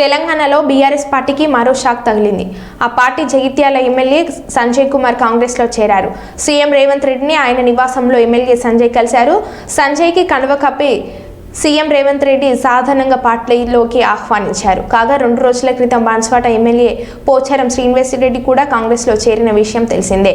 తెలంగాణలో బీఆర్ఎస్ పార్టీకి మరో షాక్ తగిలింది. ఆ పార్టీ జగిత్యాల ఎమ్మెల్యే సంజయ్ కుమార్ కాంగ్రెస్లో చేరారు. సీఎం రేవంత్ రెడ్డిని ఆయన నివాసంలో ఎమ్మెల్యే సంజయ్ కలిశారు. సంజయ్కి కండువ కప్పి సీఎం రేవంత్ రెడ్డి సాధారణంగా పార్టీలోకి ఆహ్వానించారు. కాగా 2 రోజుల క్రితం బాన్స్వాడ ఎమ్మెల్యే పోచారం శ్రీనివాస్ రెడ్డి కూడా కాంగ్రెస్లో చేరిన విషయం తెలిసిందే.